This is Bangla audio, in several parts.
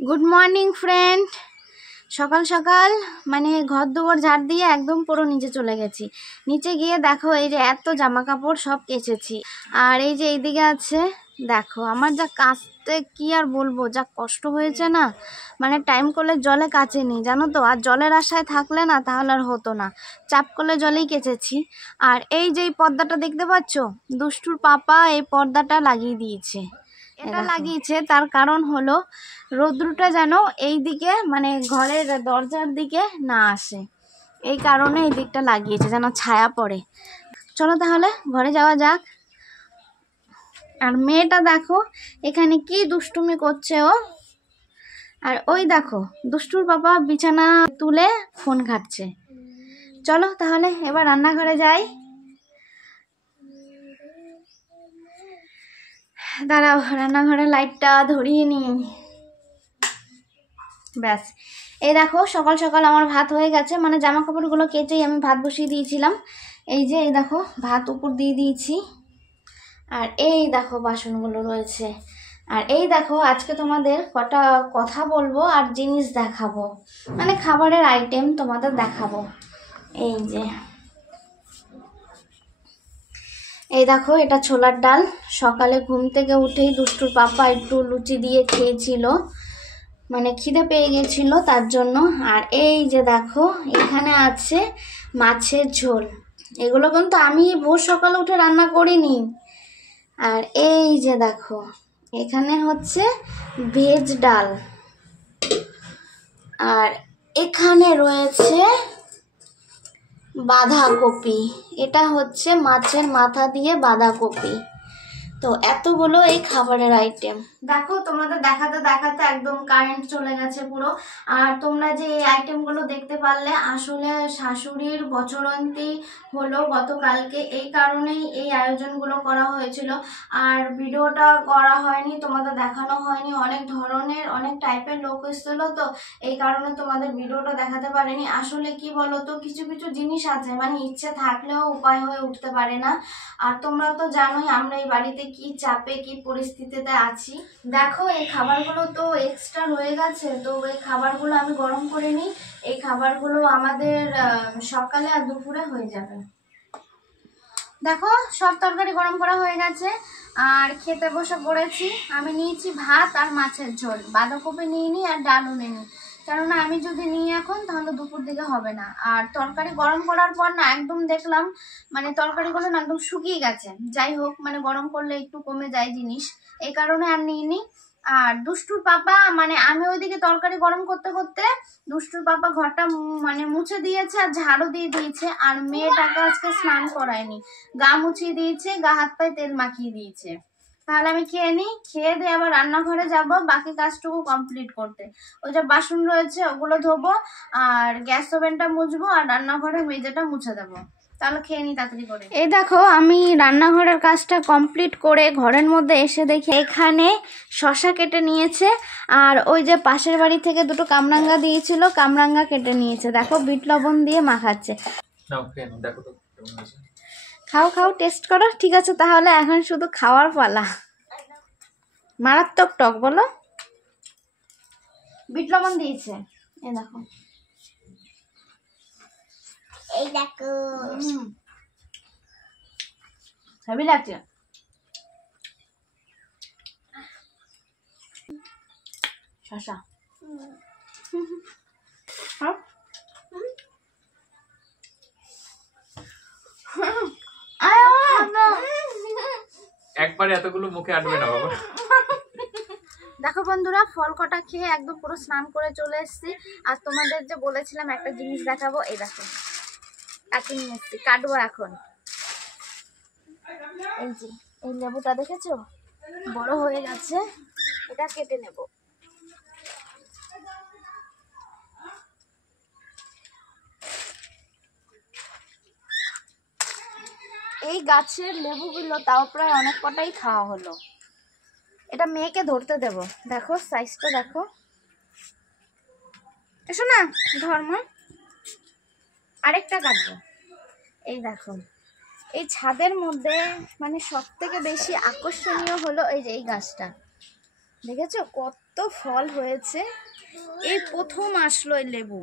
Good morning friend. সকাল সকাল মানে ঘর দুয়ার ঝাড় দিয়ে একদম পুরো নিচে চলে গেছি। নিচে গিয়ে দেখো এই যে এত জামা কাপড় সব কেচেছি। আর এই যে এইদিকে আছে দেখো আমার যা কাচতে কি আর বলবো, যা কষ্ট হয়েছে না, মানে টাইম করলে জলে কাচেনি জানো তো। আর জলের আশায় থাকলে না তাহলে আর হতো না, চাপ করলে জলেই কেচেছি। আর এই যে এই পর্দাটা দেখতে পাচ্ছ, দুষ্টুর পাপা এই পর্দাটা লাগিয়ে দিয়েছে। এটা লাগিয়েছে তার কারণ হলো রৌদ্রটা যেন এই দিকে মানে ঘরের দরজার দিকে না আসে, এই কারণে এই দিকটা লাগিয়েছে যেন ছায়া পড়ে। চলো তাহলে ঘরে যাওয়া যাক। আর মেয়েটা দেখো এখানে কি দুষ্টুমি করছে ও। আর ওই দেখো দুষ্টুর বাবা বিছানা তুলে ফোন ঘাটছে। চলো তাহলে এবার রান্নাঘরে যাই। দাঁড়াও রান্নাঘরের লাইটটা ধরিয়ে নি। ব্যাস, এই দেখো সকাল সকাল আমার ভাত হয়ে গেছে, মানে জামা কাপড়গুলো কেচেই আমি ভাত বসিয়ে দিয়েছিলাম। এই যে এই দেখো ভাত উপর দিয়ে দিয়েছি। আর এই দেখো বাসনগুলো রয়েছে। আর এই দেখো আজকে তোমাদের কটা কথা বলবো আর জিনিস দেখাবো, মানে খাবারের আইটেম তোমাদের দেখাবো। এই যে এই দেখো এটা ছোলার ডাল, সকালে ঘুম থেকে উঠেই দুষ্টুর পাপা একটু লুচি দিয়ে খেয়েছিল, মানে খিদে পেয়ে গেছিল তার জন্য। আর এই যে দেখো এখানে আছে মাছের ঝোল, এগুলো কিন্তু আমি ভোর সকালে উঠে রান্না করিনি। আর এই যে দেখো এখানে হচ্ছে ভেজ ডাল। আর এখানে রয়েছে বাঁধাকপি, এটা হচ্ছে মাছের মাথা দিয়ে বাঁধাকপি। তো এতগুলো এই খাবারের আইটেম। দেখো তোমাদের দেখাতে দেখাতে একদম কারেন্ট চলে গেছে পুরো। আর তোমরা যে এই আইটেমগুলো দেখতে পারলে, আসলে শাশুড়ির বছরন্তী হলো গতকালকে, এই কারণেই এই আয়োজনগুলো করা হয়েছিল। আর ভিডিওটা করা হয়নি, তোমাদের দেখানো হয়নি, অনেক ধরনের অনেক টাইপের লোক এসেছিল, তো এই কারণে তোমাদের ভিডিওটা দেখাতে পারিনি। আসলে কি বলতো, কিছু কিছু জিনিস আছে মানে ইচ্ছে থাকলেও উপায় হয়ে উঠতে পারে না। আর তোমরা তো জানোই আমরা এই বাড়িতে কি চাপে কি পরিস্থিতিতে আছি। দেখো এই খাবারগুলো তো এক্সট্রা রয়ে গেছে, তো এই খাবারগুলো আমি গরম করে নিই। এই খাবারগুলো আমাদের সকালে আর দুপুরে হয়ে যাবে। দেখো সব তরকারি গরম করা হয়ে গেছে আর খেতে বসে পড়েছি। আমি নিয়েছি ভাত আর মাছের ঝোল, বাঁধাকপি নিয়ে নিই আর ডালও নিয়ে নিই, কেননা আমি যদি নিই এখন তাহলে দুপুর দিকে হবে না। আর তরকারি গরম করার পর না একদম দেখলাম মানে তরকারিগুলো না একদম শুকিয়ে গেছে। যাই হোক মানে গরম করলে একটু কমে যায় জিনিস, এই কারণে আর নিয়ে নিই। আর দুষ্টুর পাপা মানে আমি ওইদিকে তরকারি গরম করতে করতে দুষ্টুর পাপা ঘরটা মানে মুছে দিয়েছে আর ঝাড়ু দিয়ে দিয়েছে। আর মেয়েটাকে আজকে স্নান করায়নি, গা মুছিয়ে দিয়েছে, গা হাত পায়ে তেল মাখিয়ে দিয়েছে। তাহলে আমি খেয়ে নিই, খেয়ে দিয়ে আবার রান্নাঘরে যাব বাকি কাজটুকু কমপ্লিট করতে। ওই যে বাসন রয়েছে ওগুলো ধোবো, আর গ্যাস ওভেনটা মুছবো, আর রান্নাঘরের মেঝেটা মুছে দেবো। তাহলে খেয়ে নিই তাড়াতাড়ি করে। এই দেখো আমি রান্নাঘরের কাজটা কমপ্লিট করে ঘরের মধ্যে এসে দেখি এখানে শসা কেটে নিয়েছে। আর ওই যে পাশের বাড়ি থেকে দুটো কামরাঙ্গা দিয়েছিল, কামরাঙ্গা কেটে নিয়েছে। দেখো বিট লবণ দিয়ে মাখাচ্ছে। খাও খাও, টেস্ট করো। ঠিক আছে তাহলে এখন শুধু খাওয়ার পালা। মারাত্মক টক বলো, বিট লবণ দিয়েছে। এই দেখো এই দেখো হেভি লাগছে। শসা একবারে এতগুলো মুখে আটবে না বাবা। দেখো বন্ধুরা ফল কটা খেয়ে একদম পুরো স্নান করে চলে এসেছি। আর তোমাদের যে বলেছিলাম একটা জিনিস দেখাবো, এই দেখো কাটি নিয়ে এসেছি, কাটবো এখন। এই যে এই লেবুটা দেখেছো বড় হয়ে গেছে, এটা কেটে নেব। এই গাছের লেবুগুলো তাও প্রায় অনেক কটাই খাওয়া হলো। এটা মেয়েকে ধরতে দেব, দেখো সাইজটা দেখো। এসো না ধর্ম, আরেকটা কাটবো। এই দেখো এই ছাদের মধ্যে মানে সব থেকে বেশি আকর্ষণীয় হলো এই যে এই গাছটা, দেখেছো কত এত ফল হয়েছে, এই প্রথম আসলো এই লেবু।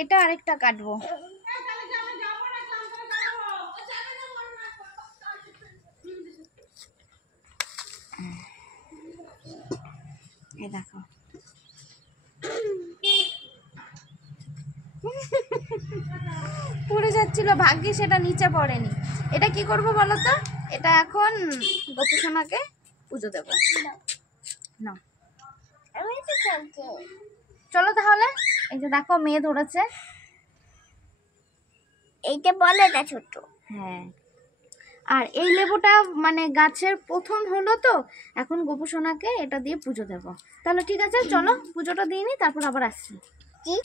এটা আরেকটা কাটবো। এই দেখো, পড়ে যাচ্ছিল, ভাগ্যে সেটা নিচে পড়েনি। এটা কি করব বলো তো? এটা এখন গোপুসোনাকে পুজো দেবো না। চলো তাহলে। এই যে দেখো মেয়ে ধরেছে, এইটা বলে এটা ছোট। হ্যাঁ, আর এই লেবুটা মানে গাছের প্রথম হলো তো, এখন গোপুসোনাকে এটা দিয়ে পুজো দেব। তাহলে ঠিক আছে, চলো পুজোটা দিয়ে নি, তারপর আবার আসছি। কি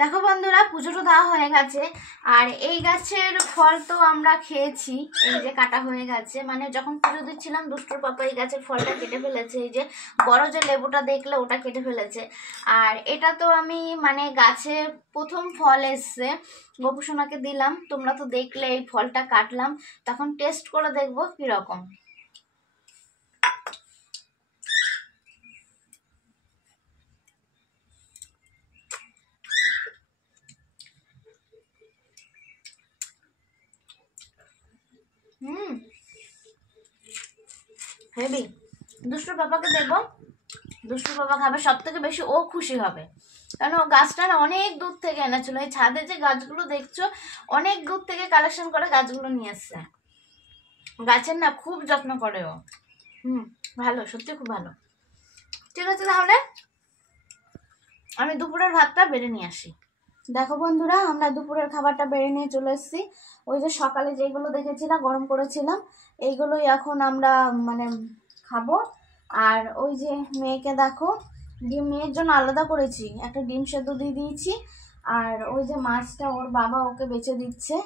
দেখো বন্ধুরা, পুজোটা দেওয়া হয়ে গেছে। আর এই গাছের ফল তো আমরা খেয়েছি, এই যে কাটা হয়ে গেছে, মানে যখন পুজো দিচ্ছিলাম দুষ্টুর পাপা এই গাছের ফলটা কেটে ফেলেছে। এই যে বড় যে লেবুটা দেখলে ওটা কেটে ফেলেছে। আর এটা তো আমি মানে গাছের প্রথম ফল এসছে, গোপুসোনাকে দিলাম। তোমরা তো দেখলে এই ফলটা কাটলাম, তখন টেস্ট করে দেখবো কিরকম। হেবি। দুষ্টুর পাপাকে দেবো, দুষ্টুর পাপা খাবে, সব থেকে বেশি ও খুশি হবে। কারণ ও গাছটা না অনেক দূর থেকে এনেছিল। এই ছাদে যে গাছগুলো দেখছো, অনেক দূর থেকে কালেকশন করে গাছগুলো নিয়ে এসছে। গাছের না খুব যত্ন করে ও। ভালো, সত্যি খুব ভালো। ঠিক আছে তাহলে আমি দুপুরের ভাতটা বেড়ে নিয়ে আসি। দেখো বন্ধুরা, আমরা দুপুরের খাবারটা বেড়ে নিয়ে চলে এসেছি। ওই যে সকালে যেগুলো দেখেছিলাম গরম করেছিলাম, এইগুলোই এখন আমরা মানে খাবো। আর ওই যে মেয়েকে দেখো, ডিম মেয়ের জন্য আলাদা করেছি, একটা ডিম সেদ্ধ দিয়ে দিয়েছি। আর ওই যে মাছটা ওর বাবা ওকে বেছে দিচ্ছে,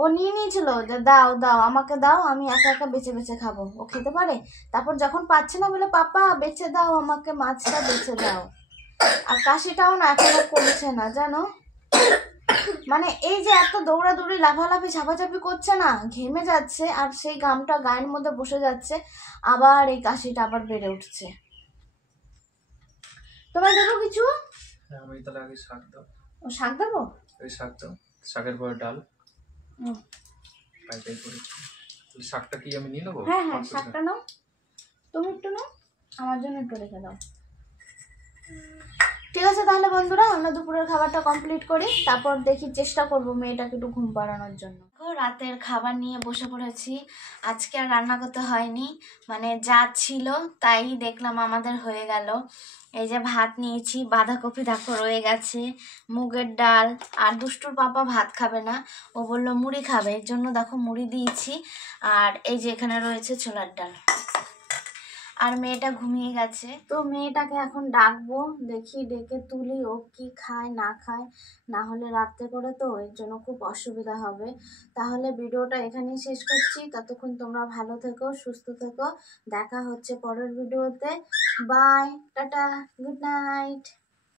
ও নিয়ে নিয়েছিল যে দাও দাও আমাকে দাও, আমি একা একা বেছে বেছে খাবো। ও খেতে পারে। তারপর যখন পাচ্ছে না বলে পাপা বেছে দাও আমাকে, মাছটা বেছে দাও। আর কাশিটাও না এখনো কমছে না জানো, মানে এই যে এত দৌড়াদৌড়ি লাফালাফি ঝাপাঝাপি করছে না, ঘেমে যাচ্ছে, আর সেই ঘামটা গায়ের মধ্যে বসে যাচ্ছে, আবার এই কাশিটা আবার বেড়ে উঠছে। তোমার দেবো কিছু? আমি তাহলে আগে শাক দাও। ও শাক দেবো? ওই শাক দাও, শাকের পরে ডাল পাইটাই করেছি। শাকটা কি আমি নিয়ে নেবো? হ্যাঁ হ্যাঁ, শাকটা নাও, তুমি একটু নাও, আমার জন্য একটু রেখে দাও। ঠিক আছে তাহলে বন্ধুরা, আমরা দুপুরের খাবারটা কমপ্লিট করি, তারপর দেখি চেষ্টা করব মেয়েটাকে একটু ঘুম পাড়ানোর জন্য। রাতের খাবার নিয়ে বসে পড়েছি। আজকে আর রান্না করতে হয়নি, মানে যা ছিল তাই দেখলাম আমাদের হয়ে গেল। এই যে ভাত নিয়েছি, বাঁধাকপি দেখো রয়ে গেছে, মুগের ডাল। আর দুষ্টুর পাপা ভাত খাবে না, ও বললো মুড়ি খাবে, এর জন্য দেখো মুড়ি দিয়েছি। আর এই যে এখানে রয়েছে ছোলার ডাল। আর মেয়েটা ঘুমিয়ে গেছে, তো মেয়েটাকে এখন ডাকবো, দেখি ডেকে তুলি ও কি খায় না খায়, না হলে রাত্রে করে তো এর জন্য খুব অসুবিধা হবে। তাহলে ভিডিওটা এখানেই শেষ করছি। ততক্ষণ তোমরা ভালো থেকো, সুস্থ থেকো, দেখা হচ্ছে পরের ভিডিওতে। Bye, tata, good night.